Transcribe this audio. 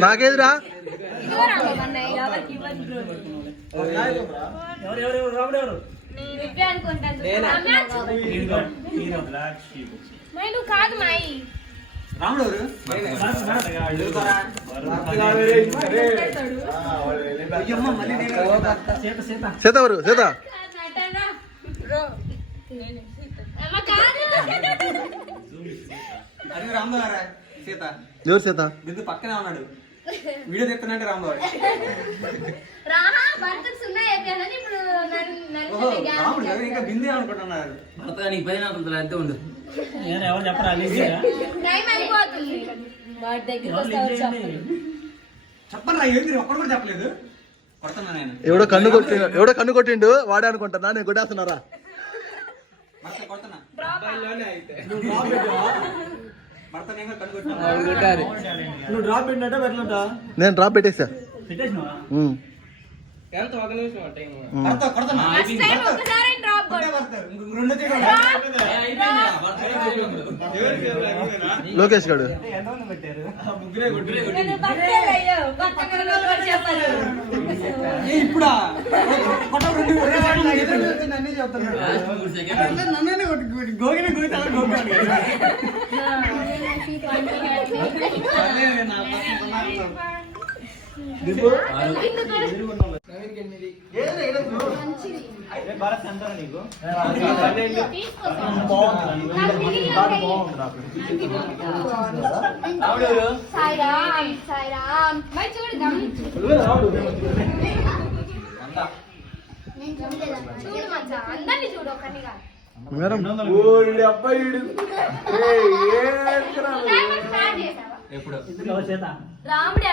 నాకేదిరా కాదు రాముడు సీత ఎవరు సీత అరే రాంబాబు సీత ఎవరు సీత బిందు పక్కనే ఉన్నాడు వీడియో తెస్తున్నట్టు రాంబాబు రాముడు ఇంకా బిందే అనుకుంటున్నారు భర్త నీకు 10 అంతే ఉండు ఎవరు చెప్పరా చెప్పరా ఏంటి ఒక్కడు కూడా చెప్పలేదు కొడుతున్నా నేను ఎవడో కన్ను కొట్టిండు వాడే అనుకుంటున్నా నేను కొట్టేస్తున్నారా కొడుతున్నా నువ్వు డ్రాప్ పెట్టినట్ట పెట్టినట్ట నేను డ్రాప్ పెట్టేసా లోకేష్ గారు ఇప్పుడు గోగిన భారత్ ఎంత నీకు ఎప్పుడు రాముడు